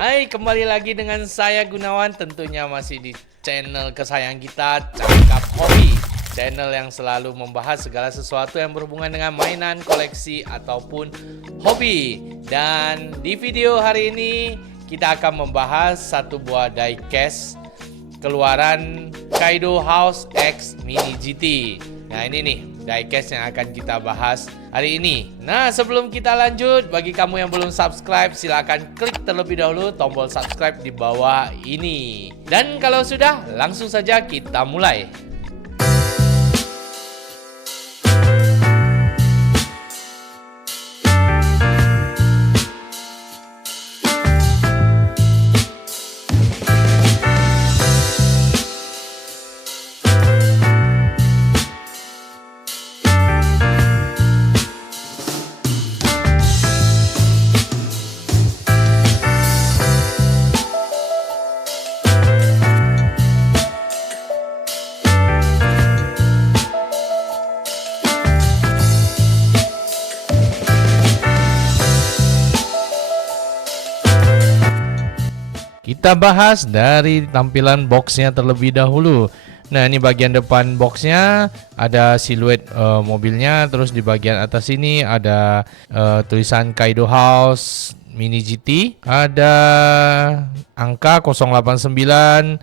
Hai, kembali lagi dengan saya Gunawan, tentunya masih di channel kesayangan kita, Cakap Hobi. Channel yang selalu membahas segala sesuatu yang berhubungan dengan mainan, koleksi, ataupun hobi. Dan di video hari ini kita akan membahas satu buah diecast keluaran Kaido House X Mini GT. Nah, ini nih diecast yang akan kita bahas hari ini. Nah, sebelum kita lanjut, bagi kamu yang belum subscribe, silakan klik terlebih dahulu tombol subscribe di bawah ini. Dan kalau sudah, langsung saja kita mulai. Kita bahas dari tampilan boxnya terlebih dahulu. Nah, ini bagian depan boxnya ada siluet mobilnya. Terus di bagian atas ini ada tulisan Kaido House Mini GT. Ada angka 089.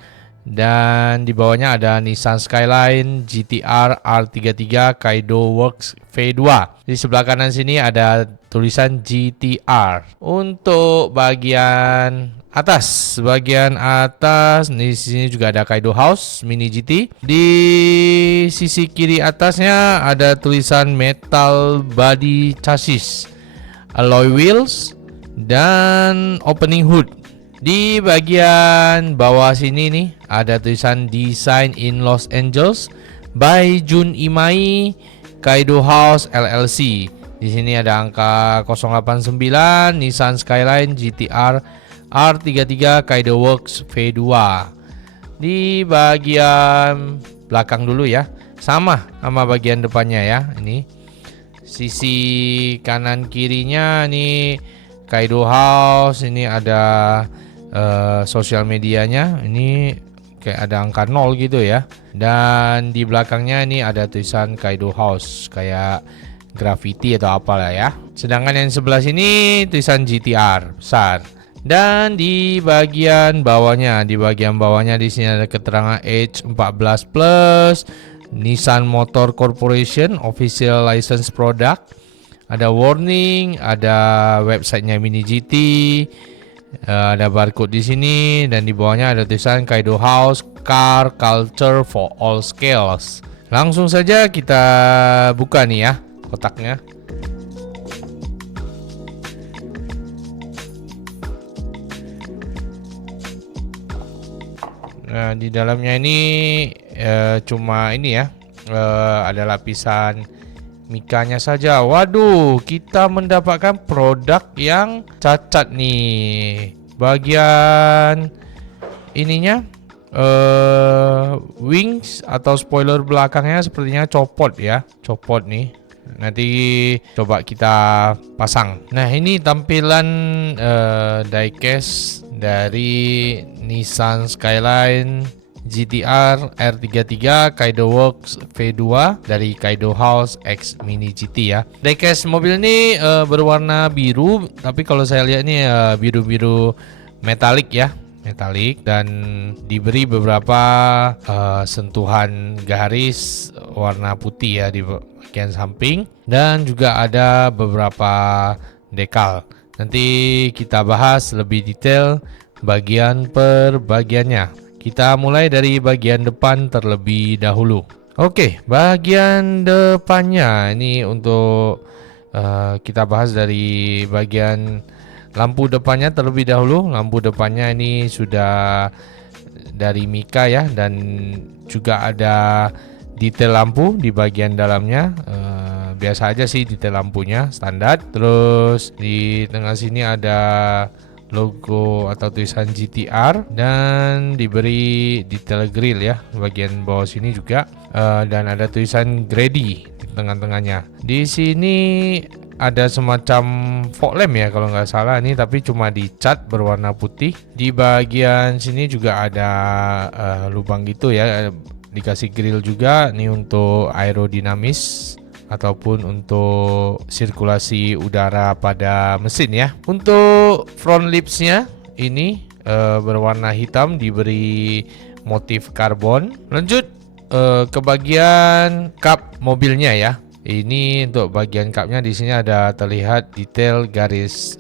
Dan di bawahnya ada Nissan Skyline GTR R33 Kaido Works V2. Di sebelah kanan sini ada tulisan GTR. Untuk bagian atas di sini juga ada Kaido House Mini GT. Di sisi kiri atasnya ada tulisan Metal Body Chassis, Alloy Wheels, dan Opening Hood. Di bagian bawah sini nih ada tulisan Design in Los Angeles by Jun Imai Kaido House LLC. Di sini ada angka 089 Nissan Skyline GTR R33 Kaido Works V2. Di bagian belakang dulu ya, sama bagian depannya ya. Ini sisi kanan kirinya nih Kaido House. Ini ada sosial medianya, ini kayak ada angka 0 gitu ya. Dan di belakangnya ini ada tulisan Kaido House kayak graffiti atau apalah ya. Sedangkan yang sebelah sini tulisan GTR besar. Dan di bagian bawahnya di sini ada keterangan H 14 Plus Nissan Motor Corporation Official License Product. Ada warning, ada websitenya Mini GT. Ada barcode di sini, dan di bawahnya ada tulisan Kaido House Car Culture for All Scales. Langsung saja kita buka nih ya kotaknya. Nah, di dalamnya ini cuma ini ya, ada lapisan mikanya saja. Waduh, kita mendapatkan produk yang cacat nih. Bagian ininya wings atau spoiler belakangnya sepertinya copot ya. Copot nih. Nanti coba kita pasang. Nah, ini tampilan diecast dari Nissan Skyline GTR R33 Kaido Works V2 dari Kaido House X Mini GT ya. Diecast mobil ini berwarna biru, tapi kalau saya lihat ini biru-biru metalik ya, metalik, dan diberi beberapa sentuhan garis warna putih ya di bagian samping, dan juga ada beberapa dekal. Nanti kita bahas lebih detail bagian per bagiannya. Kita mulai dari bagian depan terlebih dahulu. Oke, bagian depannya ini untuk kita bahas dari bagian lampu depannya terlebih dahulu. Lampu depannya ini sudah dari Mika ya, dan juga ada detail lampu di bagian dalamnya. Biasa aja sih detail lampunya, standar. Terus di tengah sini ada logo atau tulisan GTR, dan diberi detail grill ya bagian bawah sini juga, dan ada tulisan Grady di tengah-tengahnya. Di sini ada semacam fog lamp ya kalau nggak salah ini, tapi cuma dicat berwarna putih. Di bagian sini juga ada lubang gitu ya, dikasih grill juga nih untuk aerodinamis ataupun untuk sirkulasi udara pada mesin ya. Untuk front lipsnya ini berwarna hitam, diberi motif karbon. Lanjut ke bagian kap mobilnya ya. Ini untuk bagian kapnya, di sini ada terlihat detail garis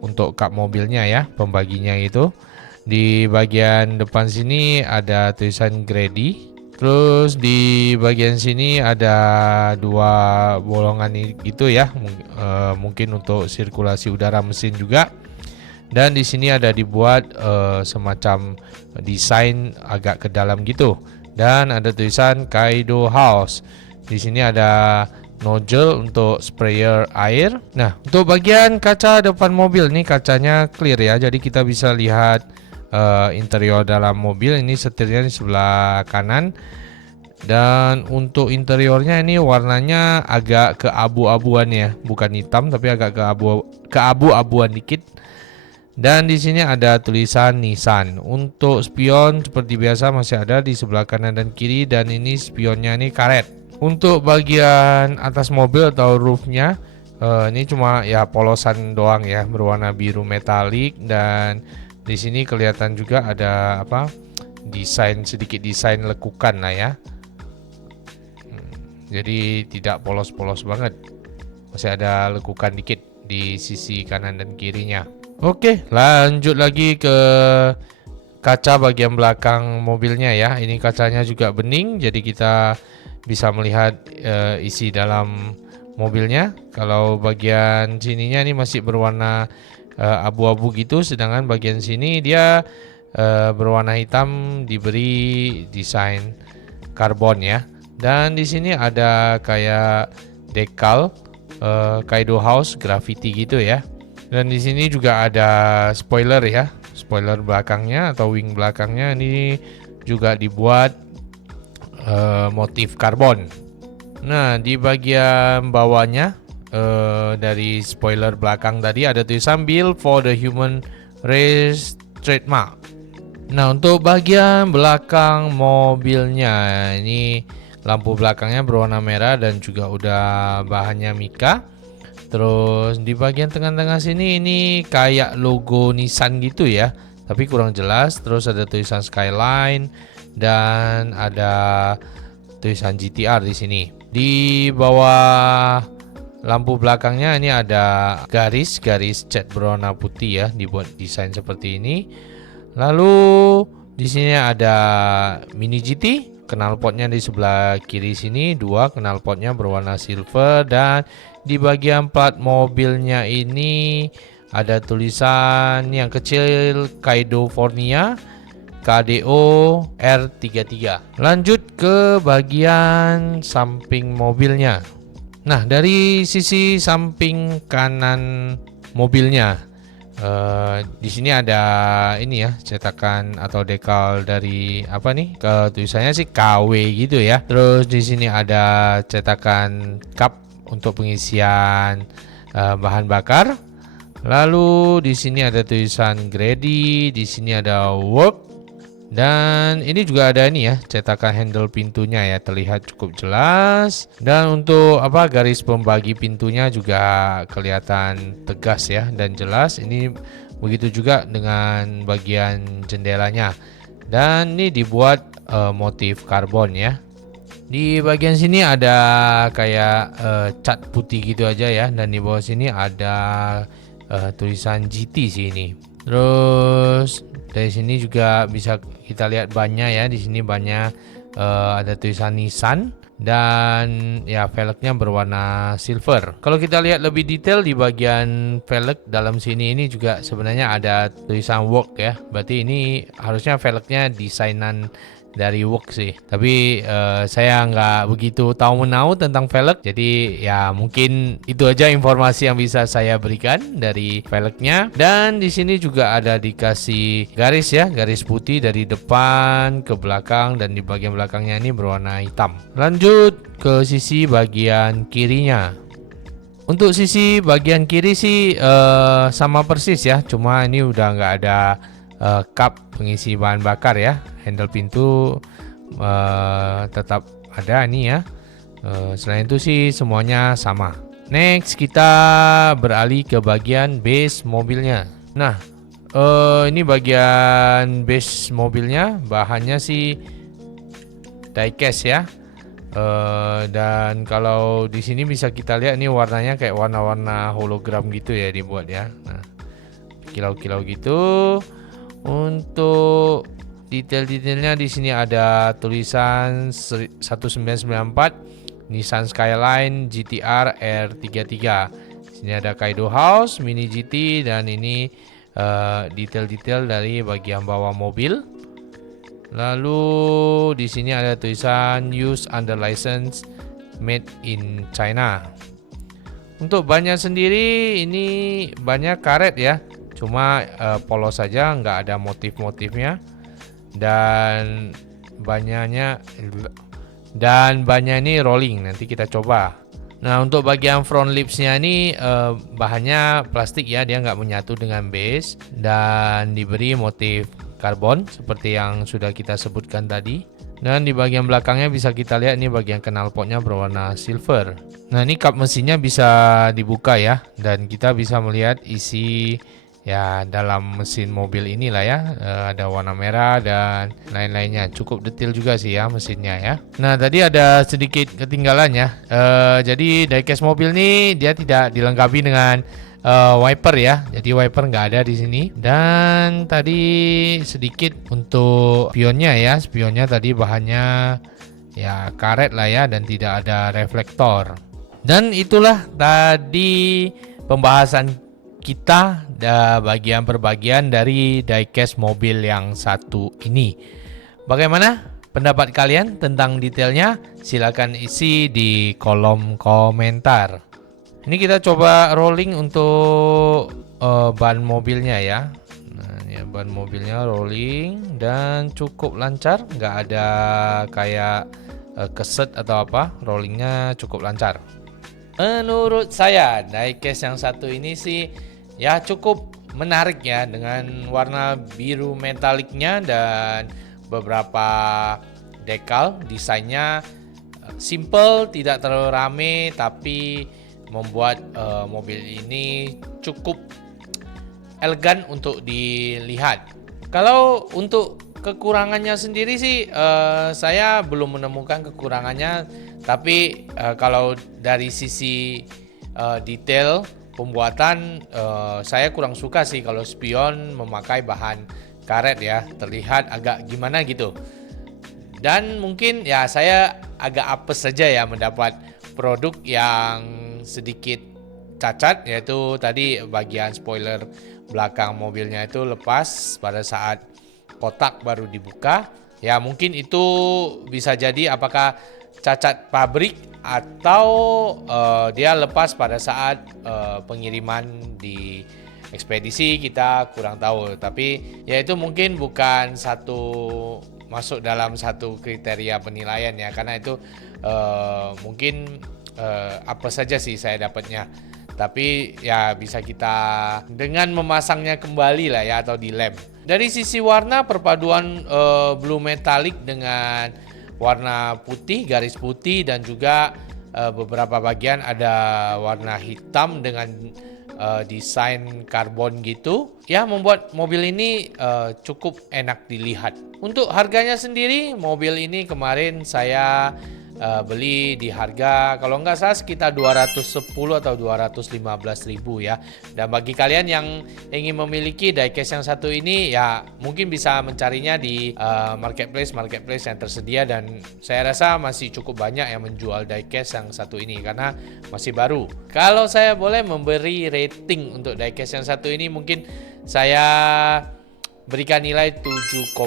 untuk kap mobilnya ya, pembaginya itu. Di bagian depan sini ada tulisan Grady. Terus di bagian sini ada dua bolongan gitu ya, mungkin untuk sirkulasi udara mesin juga. Dan di sini ada dibuat semacam desain agak ke dalam gitu. Dan ada tulisan Kaido House. Di sini ada nozzle untuk sprayer air. Nah, untuk bagian kaca depan mobil nih, kacanya clear ya, jadi kita bisa lihat interior dalam mobil. Ini setirnya di sebelah kanan. Dan untuk interiornya ini warnanya agak keabu-abuan ya, bukan hitam tapi agak keabu-abuan dikit. Dan di sini ada tulisan Nissan. Untuk spion seperti biasa masih ada di sebelah kanan dan kiri, dan ini spionnya ini karet. Untuk bagian atas mobil atau roofnya ini cuma ya polosan doang ya, berwarna biru metalik. Dan di sini kelihatan juga ada sedikit desain lekukan lah ya. Jadi tidak polos-polos banget, masih ada lekukan dikit di sisi kanan dan kirinya. Oke, lanjut lagi ke kaca bagian belakang mobilnya ya. Ini kacanya juga bening, jadi kita bisa melihat isi dalam mobilnya. Kalau bagian sininya ini masih berwarna abu-abu gitu, sedangkan bagian sini dia berwarna hitam, diberi desain karbon ya. Dan di sini ada kayak dekal Kaido House graffiti gitu ya. Dan di sini juga ada spoiler ya, spoiler belakangnya atau wing belakangnya ini juga dibuat motif karbon. Nah, di bagian bawahnya dari spoiler belakang tadi ada tulisan Build for the Human Race Trademark. Nah, untuk bagian belakang mobilnya ini lampu belakangnya berwarna merah dan juga udah bahannya mika. Terus di bagian tengah-tengah sini ini kayak logo Nissan gitu ya, tapi kurang jelas. Terus ada tulisan Skyline dan ada tulisan GTR di sini. Di bawah lampu belakangnya ini ada garis-garis cat berwarna putih ya, dibuat desain seperti ini. Lalu di sini ada Mini GT. Knalpotnya di sebelah kiri sini, dua knalpotnya berwarna silver. Dan di bagian plat mobilnya ini ada tulisan yang kecil Kaido Fornia KDO R33. Lanjut ke bagian samping mobilnya. Nah, dari sisi samping kanan mobilnya di sini ada ini ya, cetakan atau dekal dari tulisannya sih KW gitu ya. Terus di sini ada cetakan cup untuk pengisian bahan bakar. Lalu di sini ada tulisan Grady, di sini ada work. Dan ini juga ada ini ya, cetakan handle pintunya ya, terlihat cukup jelas. Dan untuk garis pembagi pintunya juga kelihatan tegas ya dan jelas. Ini begitu juga dengan bagian jendelanya. Dan ini dibuat motif karbon ya. Di bagian sini ada kayak cat putih gitu aja ya, dan di bawah sini ada tulisan GT sini. Terus dari sini juga bisa kita lihat bannya ya. Di sini bannya ada tulisan Nissan dan ya velgnya berwarna silver. Kalau kita lihat lebih detail di bagian velg dalam sini ini juga sebenarnya ada tulisan work ya. Berarti ini harusnya velgnya desainan dari work sih. Tapi saya nggak begitu tahu menahu tentang velg. Jadi ya mungkin itu aja informasi yang bisa saya berikan dari velgnya. Dan di sini juga ada dikasih garis ya, garis putih dari depan ke belakang, dan di bagian belakangnya ini berwarna hitam. Lanjut ke sisi bagian kirinya. Untuk sisi bagian kiri sih sama persis ya, cuma ini udah nggak ada kap pengisi bahan bakar ya. Handle pintu tetap ada nih ya. Selain itu sih semuanya sama. Next kita beralih ke bagian base mobilnya. Nah, ini bagian base mobilnya, bahannya sih diecast ya. Dan kalau di sini bisa kita lihat nih warnanya kayak warna-warna hologram gitu ya dibuat ya. Nah, kilau-kilau gitu. Untuk detail-detailnya di sini ada tulisan 1994 Nissan Skyline GTR R33. Di sini ada Kaido House, Mini GT, dan ini detail-detail dari bagian bawah mobil. Lalu di sini ada tulisan Used Under License Made in China. Untuk bannya sendiri ini banyak karet ya, cuma polos saja, nggak ada motif-motifnya. Dan bannya ini rolling, nanti kita coba. Nah, untuk bagian front lipsnya ini bahannya plastik ya, dia nggak menyatu dengan base dan diberi motif karbon seperti yang sudah kita sebutkan tadi. Dan di bagian belakangnya bisa kita lihat nih bagian knalpotnya berwarna silver. Nah, ini kap mesinnya bisa dibuka ya, dan kita bisa melihat isi ya dalam mesin mobil inilah ya. Ada warna merah dan lain-lainnya. Cukup detail juga sih ya mesinnya ya. Nah, tadi ada sedikit ketinggalan ya. Jadi diecast mobil ini dia tidak dilengkapi dengan wiper ya. Jadi wiper nggak ada di sini. Dan tadi sedikit untuk spionnya ya. Spionnya tadi bahannya ya karet lah ya, dan tidak ada reflektor. Dan itulah tadi pembahasan kita bagian per bagian dari diecast mobil yang satu ini. Bagaimana pendapat kalian tentang detailnya? Silakan isi di kolom komentar. Ini kita coba rolling untuk ban mobilnya ya. Nah, ini ban mobilnya rolling dan cukup lancar, nggak ada kayak keset atau apa. Rollingnya cukup lancar. Menurut saya diecast yang satu ini sih ya cukup menarik ya, dengan warna biru metaliknya dan beberapa dekal. Desainnya simple, tidak terlalu rame, tapi membuat mobil ini cukup elegan untuk dilihat. Kalau untuk kekurangannya sendiri sih saya belum menemukan kekurangannya, tapi kalau dari sisi detail pembuatan saya kurang suka sih kalau spion memakai bahan karet ya, terlihat agak gimana gitu. Dan mungkin ya saya agak apes saja ya mendapat produk yang sedikit cacat, yaitu tadi bagian spoiler belakang mobilnya itu lepas pada saat kotak baru dibuka. Ya mungkin itu bisa jadi apakah cacat pabrik atau dia lepas pada saat pengiriman di ekspedisi, kita kurang tahu. Tapi ya itu mungkin bukan masuk dalam satu kriteria penilaian ya, karena itu mungkin apa saja sih saya dapatnya. Tapi ya bisa kita dengan memasangnya kembali lah ya, atau di lem. Dari sisi warna, perpaduan blue metallic dengan warna putih, garis putih, dan juga beberapa bagian ada warna hitam dengan desain karbon gitu ya, membuat mobil ini cukup enak dilihat. Untuk harganya sendiri, mobil ini kemarin saya beli di harga kalau nggak salah sekitar 210 atau 215 ribu ya. Dan bagi kalian yang ingin memiliki diecast yang satu ini ya, mungkin bisa mencarinya di marketplace yang tersedia, dan saya rasa masih cukup banyak yang menjual diecast yang satu ini karena masih baru. Kalau saya boleh memberi rating untuk diecast yang satu ini, mungkin saya berikan nilai 7,5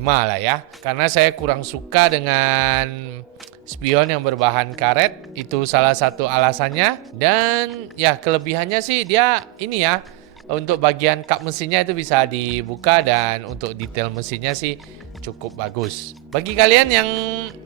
lah ya, karena saya kurang suka dengan spion yang berbahan karet, itu salah satu alasannya. Dan ya kelebihannya sih dia ini ya, untuk bagian kap mesinnya itu bisa dibuka, dan untuk detail mesinnya sih cukup bagus. Bagi kalian yang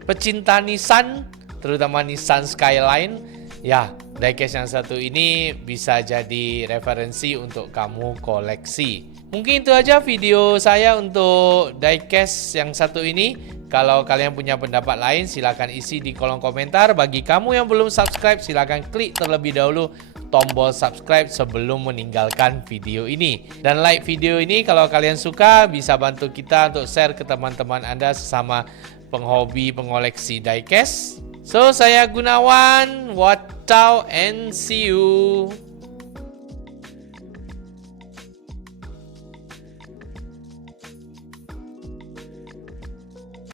pecinta Nissan, terutama Nissan Skyline, Ya, diecast yang satu ini bisa jadi referensi untuk kamu koleksi. Mungkin itu aja video saya untuk diecast yang satu ini. Kalau kalian punya pendapat lain, silahkan isi di kolom komentar. Bagi kamu yang belum subscribe, silahkan klik terlebih dahulu tombol subscribe sebelum meninggalkan video ini. Dan like video ini kalau kalian suka, bisa bantu kita untuk share ke teman-teman Anda sesama penghobi pengoleksi diecast. So, saya Gunawan, watch out and see you.